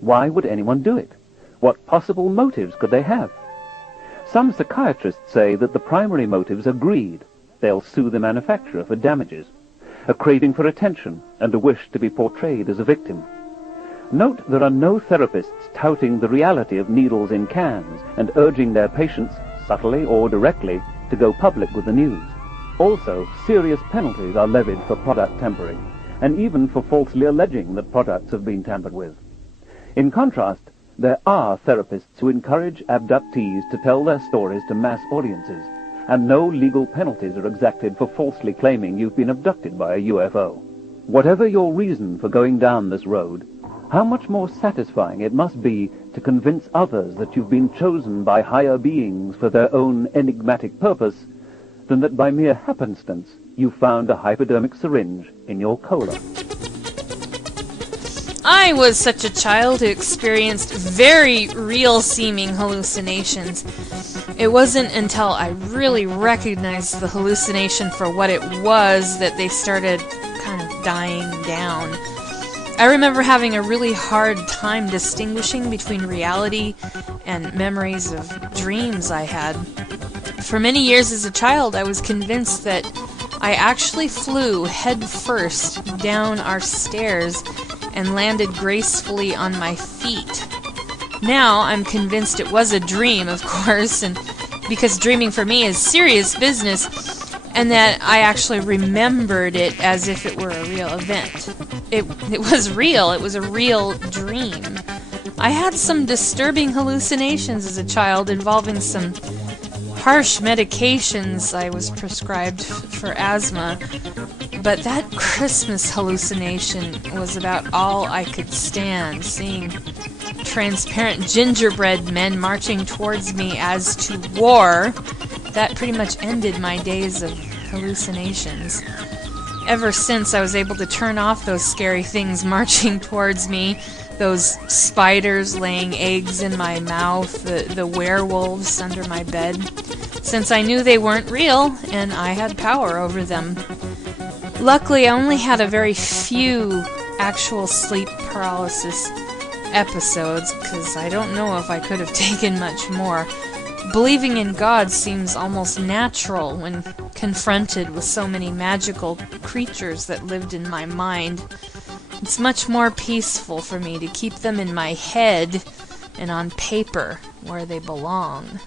Why would anyone do it? What possible motives could they have? Some psychiatrists say that the primary motives are greed. They'll sue the manufacturer for damages, a craving for attention, and a wish to be portrayed as a victim. Note there are no therapists touting the reality of needles in cans and urging their patients, subtly or directly, to go public with the news. Also, serious penalties are levied for product tampering, and even for falsely alleging that products have been tampered with. In contrast, there are therapists who encourage abductees to tell their stories to mass audiences, and no legal penalties are exacted for falsely claiming you've been abducted by a UFO. Whatever your reason for going down this road, how much more satisfying it must be to convince others that you've been chosen by higher beings for their own enigmatic purpose, than that by mere happenstance you found a hypodermic syringe in your cola. I was such a child who experienced very real-seeming hallucinations. It wasn't until I really recognized the hallucination for what it was that they started kind of dying down. I remember having a really hard time distinguishing between reality and memories of dreams I had. For many years as a child, I was convinced that I actually flew head first down our stairs and landed gracefully on my feet. Now I'm convinced it was a dream, of course, and because dreaming for me is serious business, and that I actually remembered it as if it were a real event. It was real. It was a real dream. I had some disturbing hallucinations as a child involving some harsh medications I was prescribed for asthma, but that Christmas hallucination was about all I could stand, seeing transparent gingerbread men marching towards me as to war. That pretty much ended my days of hallucinations. Ever since I was able to turn off those scary things marching towards me, those spiders laying eggs in my mouth, the werewolves under my bed, since I knew they weren't real and I had power over them. Luckily, I only had a very few actual sleep paralysis episodes, because I don't know if I could have taken much more. Believing in God seems almost natural when confronted with so many magical creatures that lived in my mind. It's much more peaceful for me to keep them in my head and on paper where they belong.